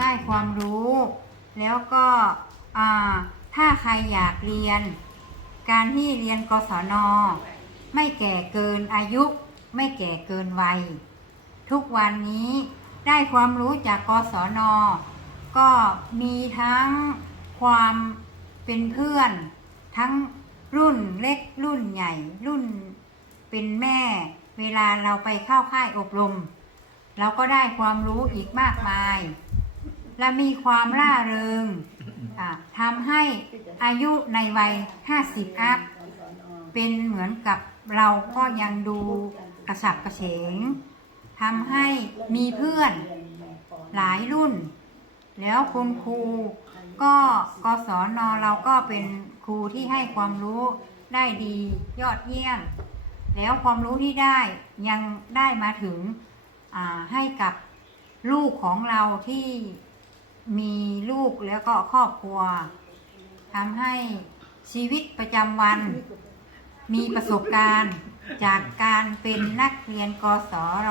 ได้ความรู้ แล้วก็ถ้าใครอยากเรียน การที่เรียนกศน ไม่แก่เกินอายุ ไม่แก่เกินวัย ทุกวันนี้ได้ความรู้จากกศน ก็มีทั้งความเป็นเพื่อน ทั้งรุ่นเล็กรุ่นใหญ่รุ่นเป็นแม่ เวลาเราไปเข้าค่ายอบรม เราก็ได้ความรู้อีกมากมาย และมีความร่าเริงทำให้อายุในวัย 50 อัพ เป็นเหมือนกับเราก็ยังดูกระสับกระเฉงทำให้มีเพื่อนหลายรุ่น แล้วคุณครูก็กศนเราก็เป็นครูที่ให้ความรู้ได้ดียอดเยี่ยม แล้วความรู้ที่ได้ยังได้มาถึงให้กับลูกของเราที่ มีลูกแล้วก็ครอบครัวทำให้ชีวิตประจำวัน มีประสบการณ์จากการเป็นนักเรียนกศร